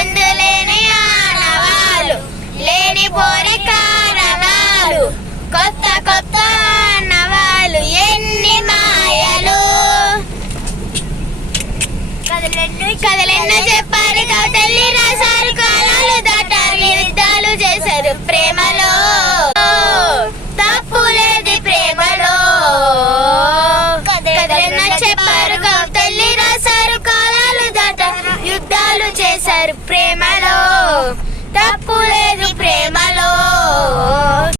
పొందులేని ఆనవాలు లేనిపోని కారణాలు కొత్త కొత్త ఆనవాలు ఎన్ని మాయలు కథలెన్నో చెప్పారు కవితల్లి రాశారు కాలాలు దాటారు యుద్ధాలు చేశారు ప్రేమలో తప్పు లేదు ప్రేమలో కథలెన్నో చెప్పారు కవితల్లి రాశారు కాలాలు దాటారు యుద్ధాలు చేశారు ప్రేమ